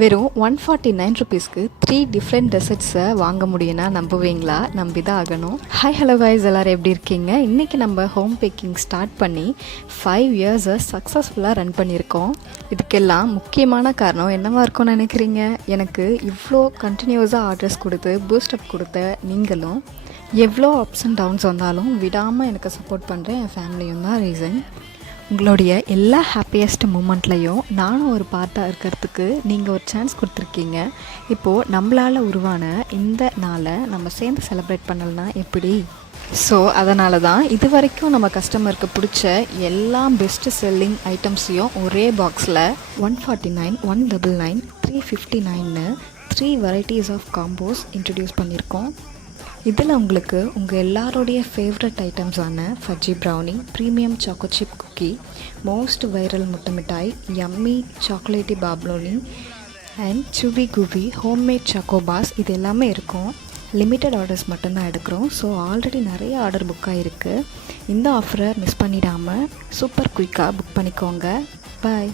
வெறும் 149 ருபீஸ்க்கு 3 டிஃப்ரெண்ட் டெசர்ட்ஸை வாங்க முடியும்னா நம்புவீங்களா? நம்பி தான் ஆகணும். ஹாய் ஹலோ காய்ஸ், எல்லோரும் எப்படி இருக்கீங்க? இன்றைக்கி நம்ம ஹோம் பேக்கிங் ஸ்டார்ட் பண்ணி 5 இயர்ஸை சக்ஸஸ்ஃபுல்லாக ரன் பண்ணியிருக்கோம். இதுக்கெல்லாம் முக்கியமான காரணம் என்னவா இருக்கும்னு நினைக்கிறீங்க? எனக்கு இவ்வளோ கண்டினியூஸாக ஆர்டர்ஸ் கொடுத்து பூஸ்டப் கொடுத்த நீங்களும், எவ்வளோ அப்ஸ் அண்ட் டவுன்ஸ் வந்தாலும் விடாமல் எனக்கு சப்போர்ட் பண்ணுற என் ஃபேமிலியும் தான் ரீசன். உங்களுடைய எல்லா ஹாப்பியஸ்ட் மூமெண்ட்லேயும் நானும் ஒரு பார்ட்டாக இருக்கிறதுக்கு நீங்கள் ஒரு சான்ஸ் கொடுத்துருக்கீங்க. இப்போது நம்மளால் உருவான இந்த நாளை நம்ம சேர்ந்து செலிப்ரேட் பண்ணலனா எப்படி? ஸோ அதனால தான் இது வரைக்கும் நம்ம கஸ்டமருக்கு பிடிச்ச எல்லா பெஸ்ட்டு செல்லிங் ஐட்டம்ஸையும் ஒரே பாக்ஸில் 149, 199, 359 3 வெரைட்டிஸ் ஆஃப் காம்போஸ் இன்ட்ரடியூஸ் பண்ணியிருக்கோம். இதில் உங்களுக்கு உங்கள் எல்லாரோடைய ஃபேவரட் ஐட்டம்ஸான fudge brownie, premium choco chip cookie, most viral muttai mittai, yummy chocolatey பாப்லோனி அண்ட் சுவி குவி ஹோம்மேட் சாக்கோபாஸ் இது எல்லாமே இருக்கும். லிமிட்டட் ஆர்டர்ஸ் மட்டும்தான் எடுக்கிறோம். ஸோ ஆல்ரெடி நிறைய ஆர்டர் புக் ஆகிருக்கு. இந்த ஆஃபரை மிஸ் பண்ணிடாமல் சூப்பர் குயிக்காக புக் பண்ணிக்கோங்க. பாய்.